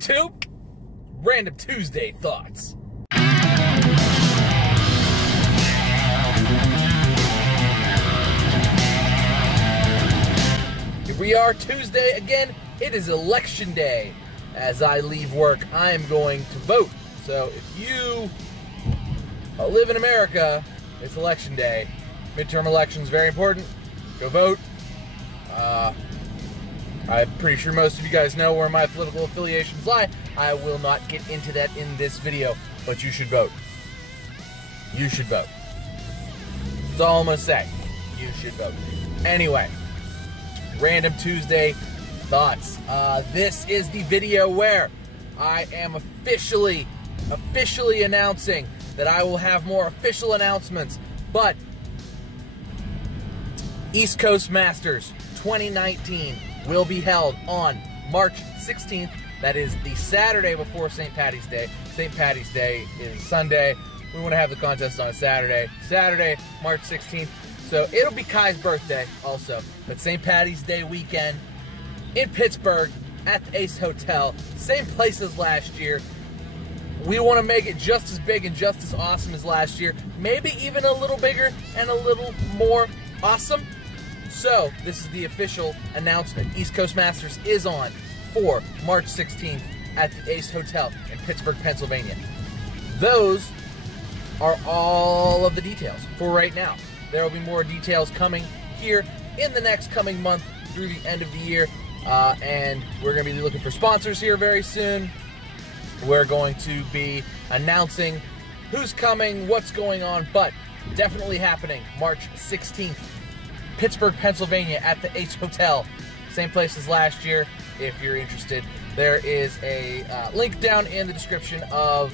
To Random Tuesday Thoughts. Here we are, Tuesday again. It is election day. As I leave work, I am going to vote. So if you live in America, it's election day. Midterm elections, very important. Go vote. I'm pretty sure most of you guys know where my political affiliations lie. I will not get into that in this video, but you should vote. You should vote. That's all I'm going to say. You should vote. Anyway, Random Tuesday Thoughts. This is the video where I am officially announcing that I will have more official announcements, but East Coast Masters 2019 will be held on March 16th. That is the Saturday before St. Paddy's Day. St. Paddy's Day is Sunday. We want to have the contest on a Saturday. Saturday, March 16th. So it'll be Kai's birthday also. But St. Paddy's Day weekend in Pittsburgh at the Ace Hotel. Same place as last year. We want to make it just as big and just as awesome as last year. Maybe even a little bigger and a little more awesome. So, this is the official announcement. East Coast Masters is on for March 16th at the Ace Hotel in Pittsburgh, Pennsylvania. Those are all of the details for right now. There will be more details coming here in the next coming month through the end of the year. And we're going to be looking for sponsors here very soon. We're going to be announcing who's coming, what's going on, but definitely happening March 16th. Pittsburgh, Pennsylvania at the Ace Hotel. Same place as last year if you're interested. There is a link down in the description of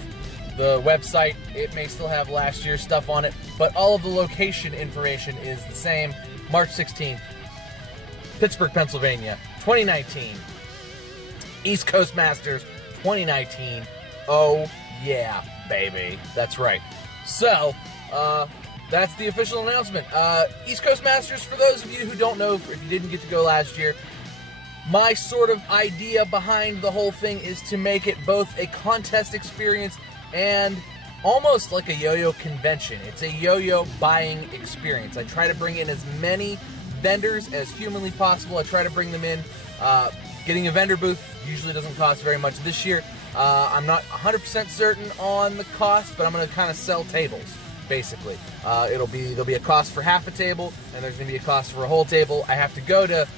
the website. It may still have last year's stuff on it, but all of the location information is the same. March 16th, Pittsburgh, Pennsylvania, 2019. East Coast Masters 2019. Oh yeah, baby. That's right. So, that's the official announcement. East Coast Masters, for those of you who don't know, if you didn't get to go last year, my sort of idea behind the whole thing is to make it both a contest experience and almost like a yo-yo convention. It's a yo-yo buying experience. I try to bring in as many vendors as humanly possible. I try to bring them in. Getting a vendor booth usually doesn't cost very much. This year, I'm not 100% certain on the cost, but I'm going to kind of sell tables. Basically, there'll be a cost for half a table, and there's going to be a cost for a whole table. I have to go to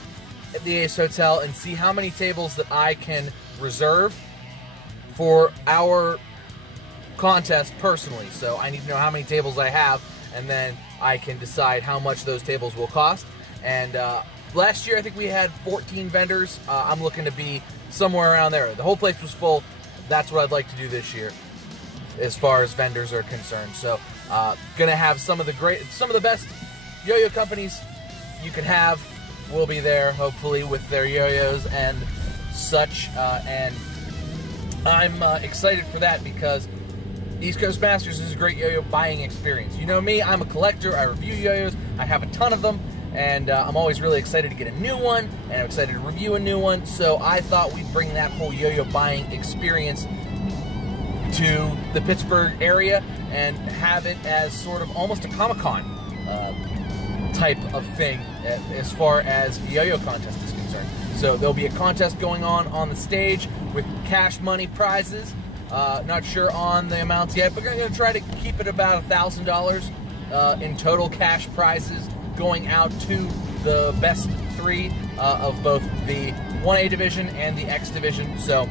the Ace Hotel and see how many tables that I can reserve for our contest personally. So I need to know how many tables I have, and then I can decide how much those tables will cost. And last year, I think we had 14 vendors. I'm looking to be somewhere around there. The whole place was full. That's what I'd like to do this year, as far as vendors are concerned. So, gonna have some of the best yo-yo companies you can have will be there, hopefully, with their yo-yos and such. And I'm excited for that because East Coast Masters is a great yo-yo buying experience. You know me, I'm a collector. I review yo-yos. I have a ton of them, and I'm always really excited to get a new one, and I'm excited to review a new one. So I thought we'd bring that whole yo-yo buying experience to the Pittsburgh area and have it as sort of almost a Comic-Con type of thing as far as the yo-yo contest is concerned. So there'll be a contest going on the stage with cash money prizes. Not sure on the amounts yet, but we're going to try to keep it about $1,000 in total cash prizes going out to the best three of both the 1A division and the X division. So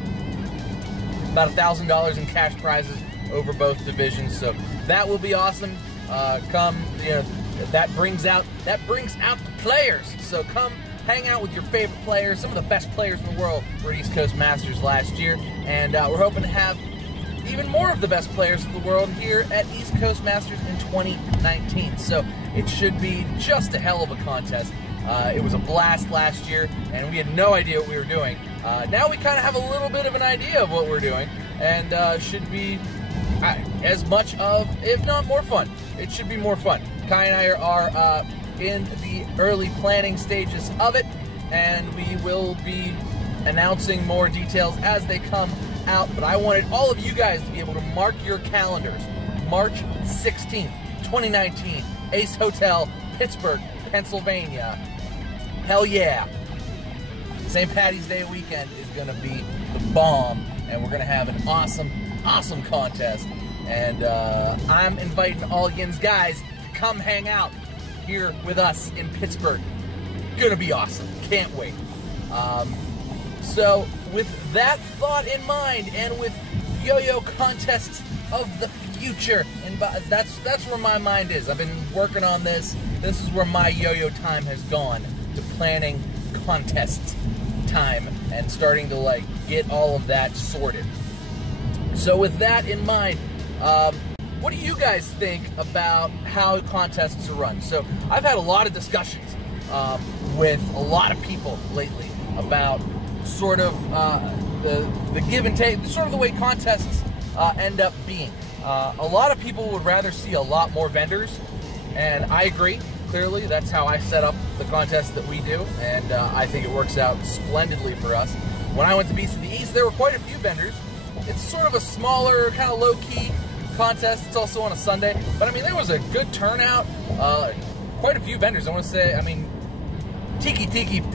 about $1,000 in cash prizes over both divisions. So that will be awesome. That brings out the players. So come hang out with your favorite players. Some of the best players in the world were East Coast Masters last year, and we're hoping to have even more of the best players of the world here at East Coast Masters in 2019. So it should be just a hell of a contest. It was a blast last year, and we had no idea what we were doing. Now we kind of have a little bit of an idea of what we're doing, and should be as much of, if not more fun. It should be more fun. Kai and I are in the early planning stages of it, and we will be announcing more details as they come out, but I wanted all of you guys to be able to mark your calendars. March 16th, 2019, Ace Hotel, Pittsburgh, Pennsylvania. Hell yeah. St. Patty's Day weekend is going to be the bomb, and we're going to have an awesome, awesome contest. And I'm inviting all yins guys to come hang out here with us in Pittsburgh. Gonna be awesome. Can't wait. So with that thought in mind, and with yo-yo contests of the future, and that's where my mind is. I've been working on this. This is where my yo-yo time has gone, to planning contests time and starting to like get all of that sorted. So with that in mind, what do you guys think about how contests are run? So I've had a lot of discussions with a lot of people lately about sort of the give and take, sort of the way contests end up being. A lot of people would rather see a lot more vendors, and I agree. Clearly, that's how I set up the contest that we do, and I think it works out splendidly for us. When I went to Beast of the East, there were quite a few vendors. It's sort of a smaller, kind of low-key contest. It's also on a Sunday, but I mean, there was a good turnout. Quite a few vendors. I want to say, I mean, Tiki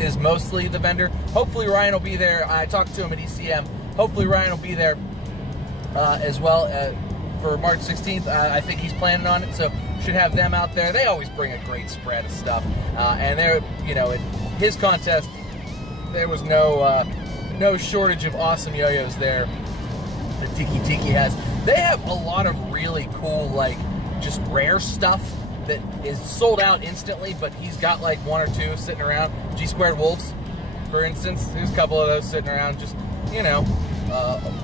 is mostly the vendor. Hopefully Ryan will be there. I talked to him at ECM. Hopefully Ryan will be there as well for March 16th. I think he's planning on it, so should have them out there. They always bring a great spread of stuff, and they're, you know, in his contest, there was no shortage of awesome yo-yos there that Tiki has. They have a lot of really cool, like, just rare stuff that is sold out instantly, but he's got like one or two sitting around. G-squared wolves, for instance. There's a couple of those sitting around, just, you know,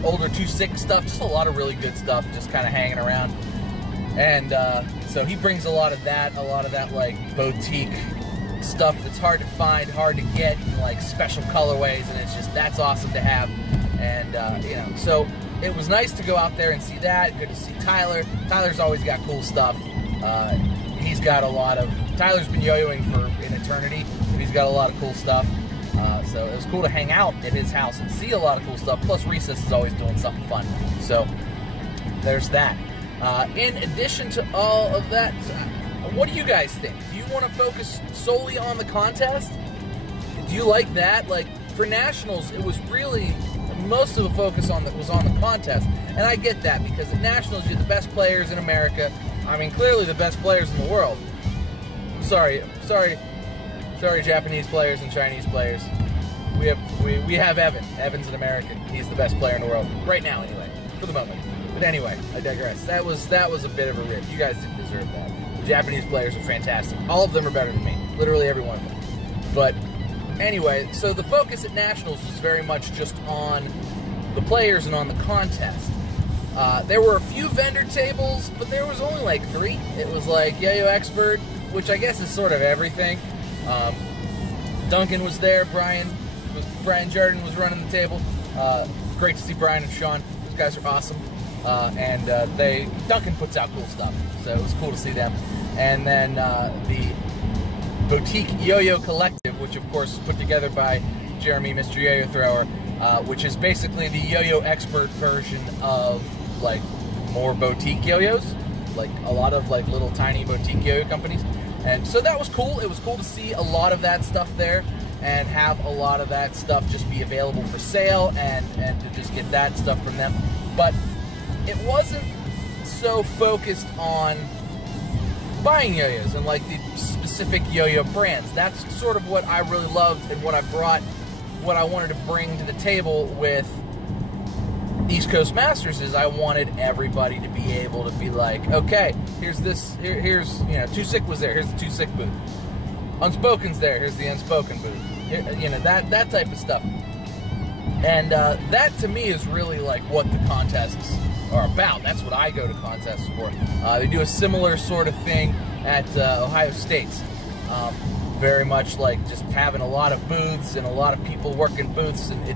older 2/6 stuff, just a lot of really good stuff just kind of hanging around. And so he brings a lot of that like boutique stuff that's hard to find, hard to get, in like special colorways, and it's just, that's awesome to have. And you know, so it was nice to go out there and see that. Good to see Tyler. Tyler's always got cool stuff. He's got a lot of, Tyler's been yo-yoing for an eternity, and he's got a lot of cool stuff. So it was cool to hang out at his house and see a lot of cool stuff. Plus, Recess is always doing something fun. So there's that. In addition to all of that, what do you guys think? Do you want to focus solely on the contest? Do you like that? Like, for Nationals, it was really, most of the focus was on the contest. And I get that, because at Nationals, you're the best players in America. I mean, clearly the best players in the world. Sorry, Japanese players and Chinese players. We have Evan. Evan's an American. He's the best player in the world right now, anyway, for the moment. But anyway, I digress. That was a bit of a rip. You guys didn't deserve that. The Japanese players are fantastic. All of them are better than me. Literally every one of them. But anyway, so the focus at Nationals was very much just on the players and on the contest. There were a few vendor tables, but there was only like 3. It was like Yoyo Expert, which I guess is sort of everything. Duncan was there. Brian Jordan was running the table. Great to see Brian and Sean. Those guys are awesome. And Duncan puts out cool stuff, so it was cool to see them. And then the Boutique Yo-Yo Collective, which of course is put together by Jeremy, Mr. Yo-Yo Thrower, which is basically the Yo-Yo Expert version of like more boutique yo-yos, like a lot of like little tiny boutique yo-yo companies. And so that was cool. It was cool to see a lot of that stuff there, and have a lot of that stuff just be available for sale, and to just get that stuff from them. But it wasn't so focused on buying yo-yos and like the specific yo-yo brands. That's sort of what I really loved, and what I wanted to bring to the table with East Coast Masters is I wanted everybody to be able to be like, okay, here's here's, you know, 2-Sick was there, here's the 2-Sick booth. Unspoken's there, here's the Unspoken booth. Here, you know, that type of stuff. And that to me is really like what the contests are about. That's what I go to contests for. They do a similar sort of thing at Ohio State. Very much like just having a lot of booths and a lot of people working booths, and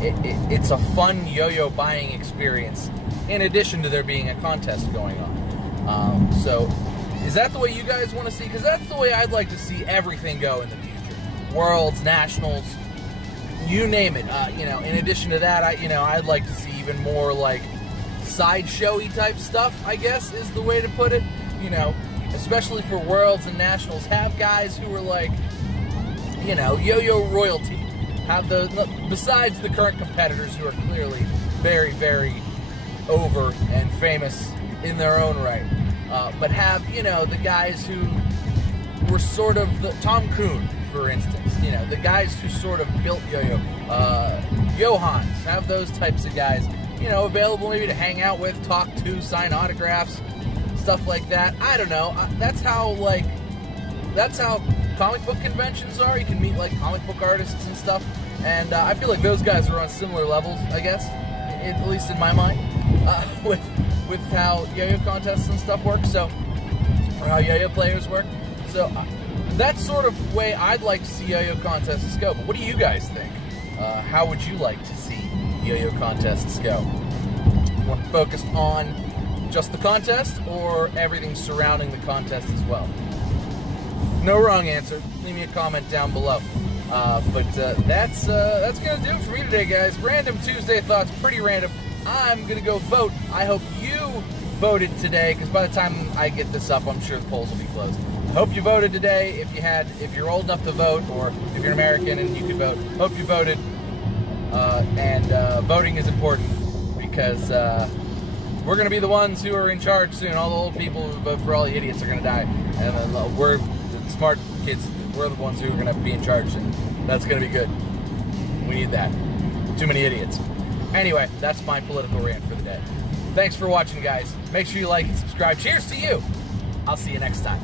it's a fun yo-yo buying experience, in addition to there being a contest going on. So is that the way you guys want to see? Because that's the way I'd like to see everything go in the future. Worlds, Nationals, you name it. You know, in addition to that, I'd like to see even more like sideshowy type stuff, I guess is the way to put it. You know, especially for Worlds and Nationals, have guys who are like, you know, yo-yo royalty. Have those, besides the current competitors who are clearly very, very over and famous in their own right. But have, you know, the guys who were sort of the Tom Kuhn, for instance, you know, the guys who sort of built yo-yo, Johans, have those types of guys, you know, available maybe to hang out with, talk to, sign autographs, stuff like that. I don't know. That's how comic book conventions are. You can meet like comic book artists and stuff, and I feel like those guys are on similar levels, I guess, at least in my mind, with how yo-yo contests and stuff work, so, or how yo-yo players work. So that's sort of way I'd like to see yo-yo contests go. But what do you guys think? How would you like to see yo-yo contests go? Want to focus on just the contest or everything surrounding the contest as well? No wrong answer. Leave me a comment down below. But that's gonna do it for me today, guys. Random Tuesday thoughts, pretty random. I'm gonna go vote. I hope you voted today, because by the time I get this up, I'm sure the polls will be closed. Hope you voted today. If you're old enough to vote, or if you're an American and you could vote, hope you voted. Voting is important, because we're gonna be the ones who are in charge soon. All the old people who vote for all the idiots are gonna die, and we're the smart kids. We're the ones who are gonna be in charge, and that's gonna be good. We need that. Too many idiots. Anyway, that's my political rant for the day. Thanks for watching, guys. Make sure you like and subscribe. Cheers to you. I'll see you next time.